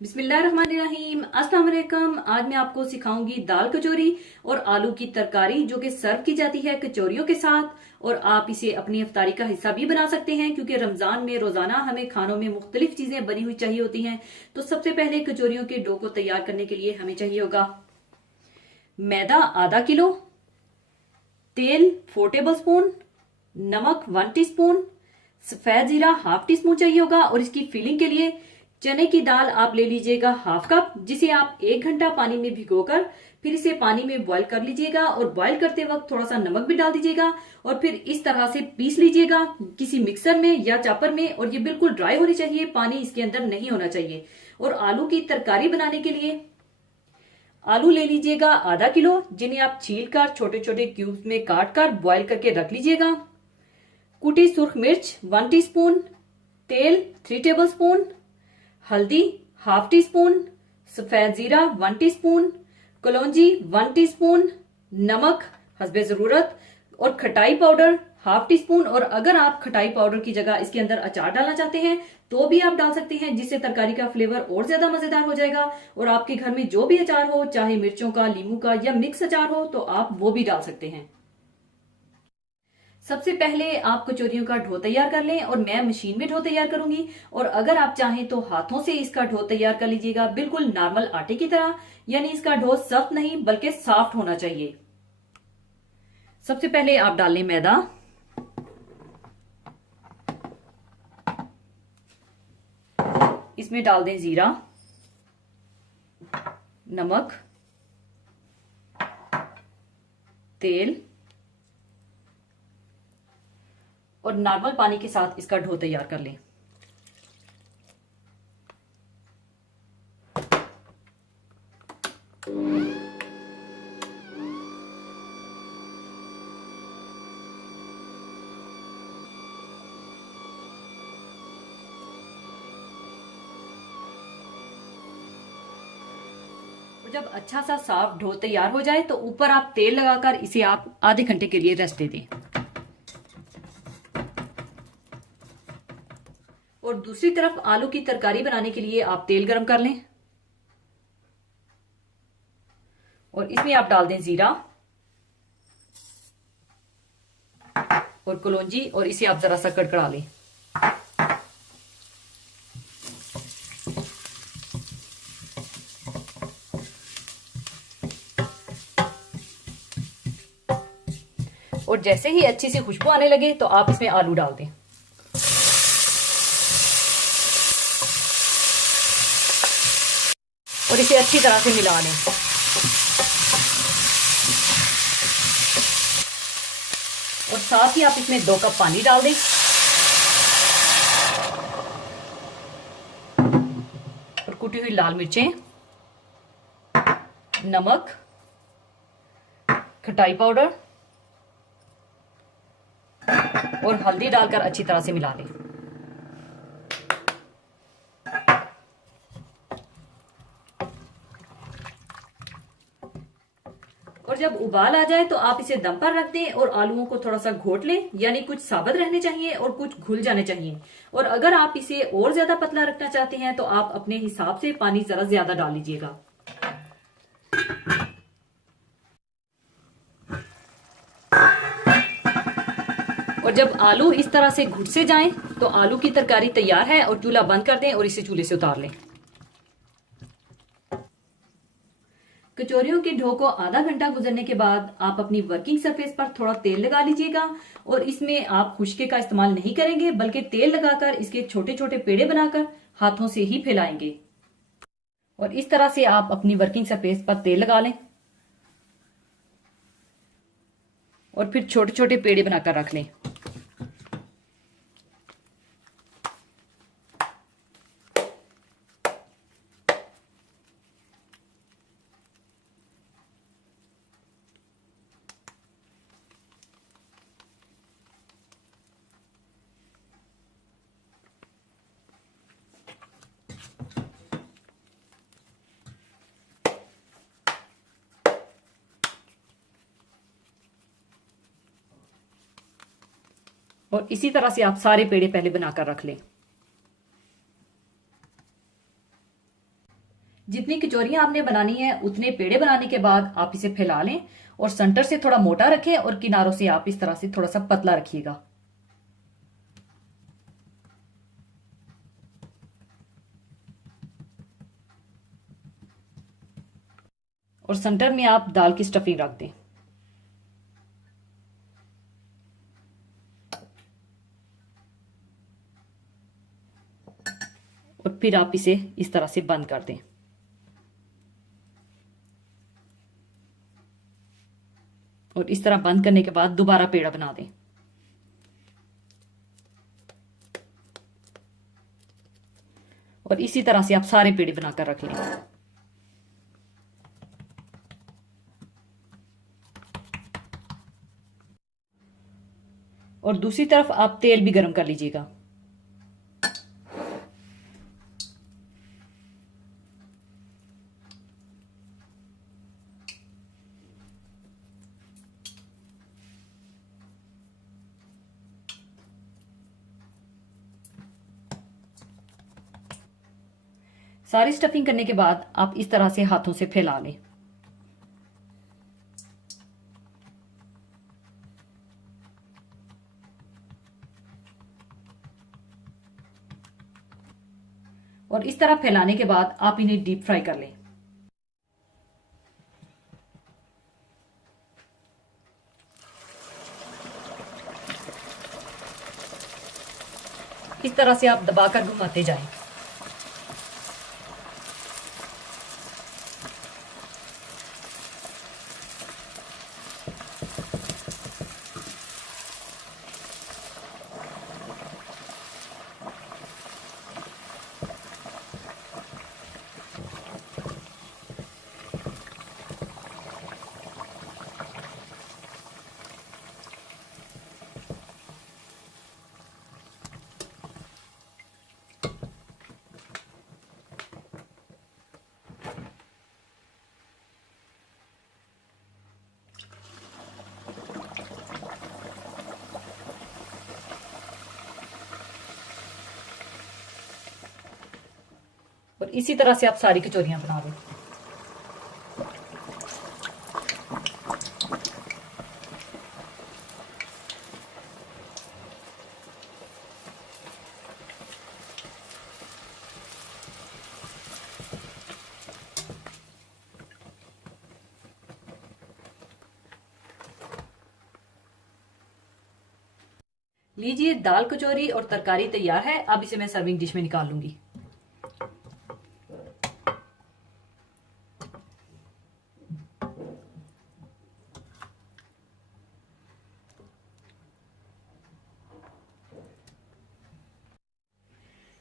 बिस्मिल्लाहिर्रहमानिर्रहीम। अस्सलाम वालेकुम। आज मैं आपको सिखाऊंगी दाल कचौरी और आलू की तरकारी जो कि सर्व की जाती है कचौरियों के साथ। और आप इसे अपनी इफ्तारी का हिस्सा भी बना सकते हैं क्योंकि रमजान में रोजाना हमें खानों में मुख्तलिफ चीजें बनी हुई चाहिए होती हैं। तो सबसे पहले कचौरियों के डो को तैयार करने के लिए हमें चाहिए होगा मैदा आधा किलो, तेल 4 टेबल स्पून, नमक 1 टीस्पून, सफेद जीरा हाफ टी स्पून चाहिए होगा। और इसकी फिलिंग के लिए चने की दाल आप ले लीजिएगा हाफ कप, जिसे आप 1 घंटा पानी में भिगोकर फिर इसे पानी में बॉईल कर लीजिएगा। और बॉईल करते वक्त थोड़ा सा नमक भी डाल दीजिएगा और फिर इस तरह से पीस लीजिएगा किसी मिक्सर में या चॉपर में। और ये बिल्कुल ड्राई होनी चाहिए, पानी इसके अंदर नहीं होना चाहिए। और आलू की तरकारी बनाने के लिए आलू ले लीजिएगा आधा किलो, जिन्हें आप छील कर छोटे छोटे क्यूब्स में काट कर बॉईल करके रख लीजिएगा। कुटी सुर्ख मिर्च 1 टीस्पून, तेल 3 टेबल स्पून, हल्दी हाफ टी स्पून, सफेद जीरा 1 टीस्पून, कलौंजी 1 टीस्पून, नमक हस्बे जरूरत और खटाई पाउडर हाफ टी स्पून। और अगर आप खटाई पाउडर की जगह इसके अंदर अचार डालना चाहते हैं तो भी आप डाल सकते हैं, जिससे तरकारी का फ्लेवर और ज्यादा मजेदार हो जाएगा। और आपके घर में जो भी अचार हो, चाहे मिर्चों का, लीमू का या मिक्स अचार हो, तो आप वो भी डाल सकते हैं। सबसे पहले आप कचौरियों का डो तैयार कर लें और मैं मशीन में डो तैयार करूंगी। और अगर आप चाहें तो हाथों से इसका डो तैयार कर लीजिएगा, बिल्कुल नॉर्मल आटे की तरह। यानी इसका डो सख्त नहीं बल्कि सॉफ्ट होना चाहिए। सबसे पहले आप डाल लें मैदा, इसमें डाल दें जीरा, नमक, तेल और नॉर्मल पानी के साथ इसका डो तैयार कर लें। जब अच्छा सा साफ डो तैयार हो जाए तो ऊपर आप तेल लगाकर इसे आप आधे घंटे के लिए रेस्ट दे दें। और दूसरी तरफ आलू की तरकारी बनाने के लिए आप तेल गरम कर लें और इसमें आप डाल दें जीरा और कलौंजी और इसे आप जरा सा कड़कड़ा लें। और जैसे ही अच्छी सी खुशबू आने लगे तो आप इसमें आलू डाल दें। और इसे अच्छी तरह से मिला लें। और साथ ही आप इसमें 2 कप पानी डाल दें। और कुटी हुई लाल मिर्चें, नमक, खटाई पाउडर और हल्दी डालकर अच्छी तरह से मिला लें। और जब उबाल आ जाए तो आप इसे दम पर रख दें और आलूओं को थोड़ा सा घोट लें, यानी कुछ साबुत रहने चाहिए और कुछ घुल जाने चाहिए। और अगर आप इसे और ज्यादा पतला रखना चाहते हैं तो आप अपने हिसाब से पानी जरा ज्यादा डाल लीजिएगा। और जब आलू इस तरह से घुट से जाएं तो आलू की तरकारी तैयार है। और चूल्हा बंद कर दें और इसे चूल्हे से उतार लें। कचौरियों के डो को आधा घंटा गुजरने के बाद आप अपनी वर्किंग सरफेस पर थोड़ा तेल लगा लीजिएगा। और इसमें आप खुशके का इस्तेमाल नहीं करेंगे बल्कि तेल लगाकर इसके छोटे छोटे पेड़े बनाकर हाथों से ही फैलाएंगे। और इस तरह से आप अपनी वर्किंग सरफेस पर तेल लगा लें और फिर छोटे छोटे पेड़े बनाकर रख लें। और इसी तरह से आप सारे पेड़े पहले बनाकर रख लें। जितनी कचौरियां आपने बनानी है उतने पेड़े बनाने के बाद आप इसे फैला लें और सेंटर से थोड़ा मोटा रखें और किनारों से आप इस तरह से थोड़ा सा पतला रखिएगा। और सेंटर में आप दाल की स्टफिंग रख दें। और फिर आप इसे इस तरह से बंद कर दें। और इस तरह बंद करने के बाद दोबारा पेड़ा बना दें। और इसी तरह से आप सारे पेड़े बनाकर रख लें। और दूसरी तरफ आप तेल भी गर्म कर लीजिएगा। सारी स्टफिंग करने के बाद आप इस तरह से हाथों से फैला लें। और इस तरह फैलाने के बाद आप इन्हें डीप फ्राई कर लें। इस तरह से आप दबाकर घुमाते जाएं। और इसी तरह से आप सारी कचौरियां बना लो। लीजिए, दाल कचौरी और तरकारी तैयार है। अब इसे मैं सर्विंग डिश में निकाल लूंगी।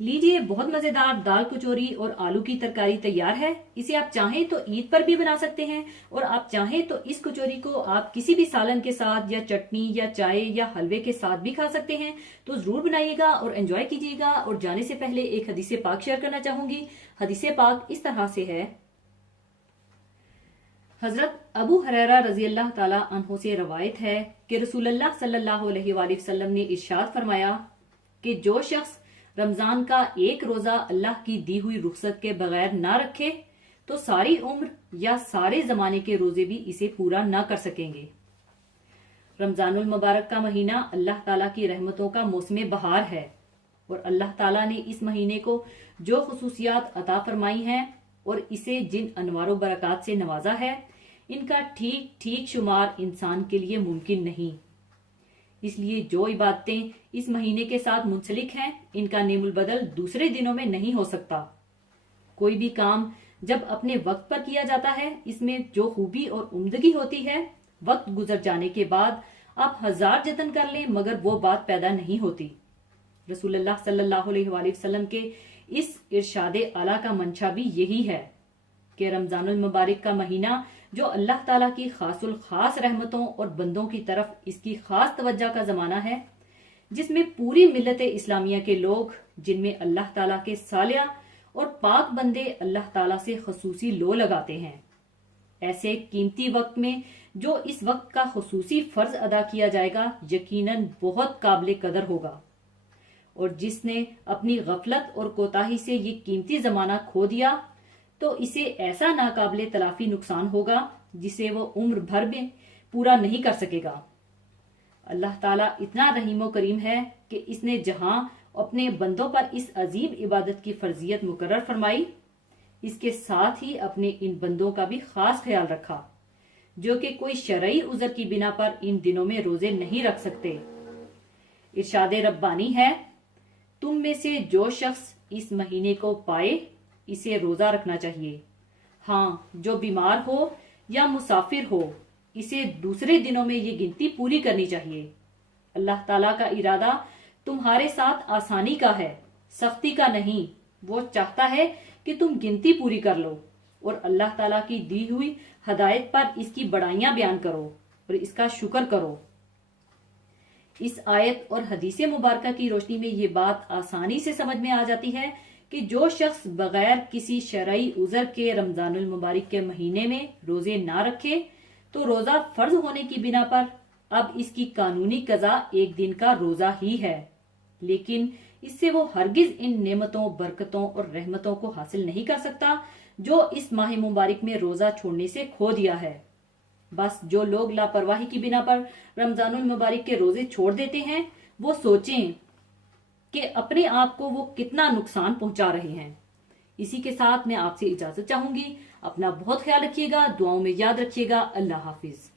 लीजिए, बहुत मजेदार दाल कचौरी और आलू की तरकारी तैयार है। इसे आप चाहें तो ईद पर भी बना सकते हैं और आप चाहें तो इस कचौरी को आप किसी भी सालन के साथ या चटनी या चाय या हलवे के साथ भी खा सकते हैं। तो जरूर बनाइएगा और एंजॉय कीजिएगा। और जाने से पहले एक हदीस पाक शेयर करना चाहूंगी। हदीस पाक इस तरह से है। हजरत अबू हुरैरा रजी अल्लाह ताला अन्हो से रवायत है कि रसूलुल्लाह सल्लल्लाहु अलैहि वसल्लम ने इरशाद फरमाया कि जो शख्स रमजान का एक रोजा अल्लाह की दी हुई रुखसत के बगैर ना रखे तो सारी उम्र या सारे जमाने के रोजे भी इसे पूरा ना कर सकेंगे। रमजानुल मुबारक का महीना अल्लाह ताला की रहमतों का मौसम बहार है और अल्लाह ताला ने इस महीने को जो खुसूसियात अता फरमाई हैं और इसे जिन अनवारो बरकत से नवाजा है, इनका ठीक ठीक शुमार इंसान के लिए मुमकिन नहीं। इसलिए जो इबादतें इस महीने के साथ मुंसलिक हैं, इनका नेमुल बदल दूसरे दिनों में नहीं हो सकता। कोई भी काम जब अपने वक्त पर किया जाता है, इसमें जो खूबी और उम्दगी होती है, वक्त गुजर जाने के बाद आप हजार जतन कर लें मगर वो बात पैदा नहीं होती। रसूलुल्लाह सल्लल्लाहु अलैहि वसल्लम के इस इरशादे आला का मंशा भी यही है कि रमजानुल मुबारक का महीना जो अल्लाह ताला की खासुल खास रहमतों और बंदों की तरफ इसकी खास तवज्जो का जमाना है, जिसमें पूरी मिल्लत इस्लामिया के लोग, जिनमें अल्लाह ताला के सालिया और पाक बंदे अल्लाह ताला से खसूसी लो लगाते हैं, ऐसे कीमती वक्त में जो इस वक्त का खसूसी फर्ज अदा किया जाएगा, यकीनन बहुत काबिल कदर होगा। और जिसने अपनी गफलत और कोताही से ये कीमती जमाना खो दिया, तो इसे ऐसा नाकाबिले तलाफी नुकसान होगा जिसे वो उम्र भर में पूरा नहीं कर सकेगा। अल्लाह ताला इतना रहीम करीम है कि इसने जहां अपने बंदों पर इस अजीम इबादत की फर्जियत मुकर्रर फरमाई, इसके साथ ही अपने इन बंदों का भी खास ख्याल रखा जो कि कोई शरई उज़र की बिना पर इन दिनों में रोजे नहीं रख सकते। इरशाद रब्बानी है, तुम में से जो शख्स इस महीने को पाए इसे रोजा रखना चाहिए। हाँ, जो बीमार हो या मुसाफिर हो इसे दूसरे दिनों में ये गिनती पूरी करनी चाहिए। अल्लाह ताला का इरादा तुम्हारे साथ आसानी का है, सख्ती का नहीं। वो चाहता है कि तुम गिनती पूरी कर लो और अल्लाह ताला की दी हुई हदायत पर इसकी बड़ाइयां बयान करो और इसका शुक्र करो। इस आयत और हदीस मुबारका की रोशनी में ये बात आसानी से समझ में आ जाती है कि जो शख्स बगैर किसी शरई उज़र के रमजानुल मुबारक के महीने में रोजे ना रखे तो रोजा फर्ज होने की बिना पर अब इसकी कानूनी कज़ा एक दिन का रोजा ही है, लेकिन इससे वो हरगिज इन नेमतों, बरकतों और रहमतों को हासिल नहीं कर सकता जो इस माह मुबारक में रोजा छोड़ने से खो दिया है। बस जो लोग लापरवाही की बिना पर रमजानुल मुबारक के रोजे छोड़ देते हैं वो सोचें कि अपने आप को वो कितना नुकसान पहुंचा रहे हैं। इसी के साथ मैं आपसे इजाजत चाहूंगी। अपना बहुत ख्याल रखिएगा, दुआओं में याद रखिएगा। अल्लाह हाफिज।